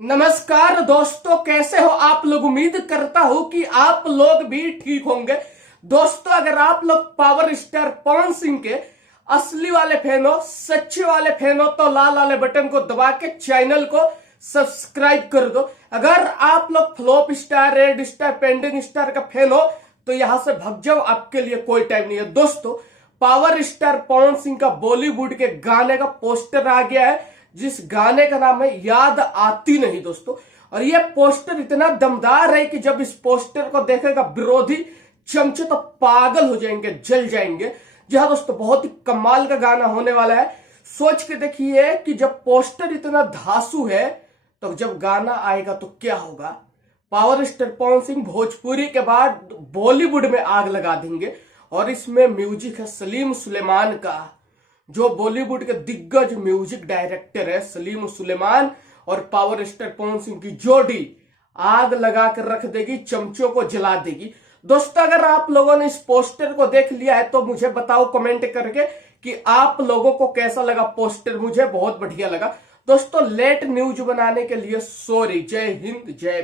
नमस्कार दोस्तों, कैसे हो आप लोग। उम्मीद करता हूं कि आप लोग भी ठीक होंगे। दोस्तों, अगर आप लोग पावर स्टार पवन सिंह के असली वाले फैन हो, सच्चे वाले फैन हो, तो लाल वाले बटन को दबा के चैनल को सब्सक्राइब कर दो। अगर आप लोग flop star, red star, pending star का फैन हो तो यहां से भाग जाओ, आपके लिए कोई टाइम नहीं है। दोस्तों, पावर स्टार पवन सिंह का बॉलीवुड के गाने का पोस्टर आ गया है, जिस गाने का नाम है याद आती नहीं। दोस्तों, और ये पोस्टर इतना दमदार है कि जब इस पोस्टर को देखेगा विरोधी चमचे तो पागल हो जाएंगे, जल जाएंगे। जी हाँ दोस्तों, बहुत ही कमाल का गाना होने वाला है। सोच के देखिए कि जब पोस्टर इतना धांसू है तो जब गाना आएगा तो क्या होगा। पावर स्टार पवन सिंह भोजपुरी के बाद बॉलीवुड में आग लगा देंगे। और इसमें म्यूजिक है सलीम सुलेमान का, जो बॉलीवुड के दिग्गज म्यूजिक डायरेक्टर है। सलीम सुलेमान और पावर स्टार पवन सिंह की जोड़ी आग लगा कर रख देगी, चमचों को जला देगी। दोस्तों, अगर आप लोगों ने इस पोस्टर को देख लिया है तो मुझे बताओ कमेंट करके कि आप लोगों को कैसा लगा पोस्टर। मुझे बहुत बढ़िया लगा। दोस्तों, लेट न्यूज बनाने के लिए सॉरी। जय हिंद, जय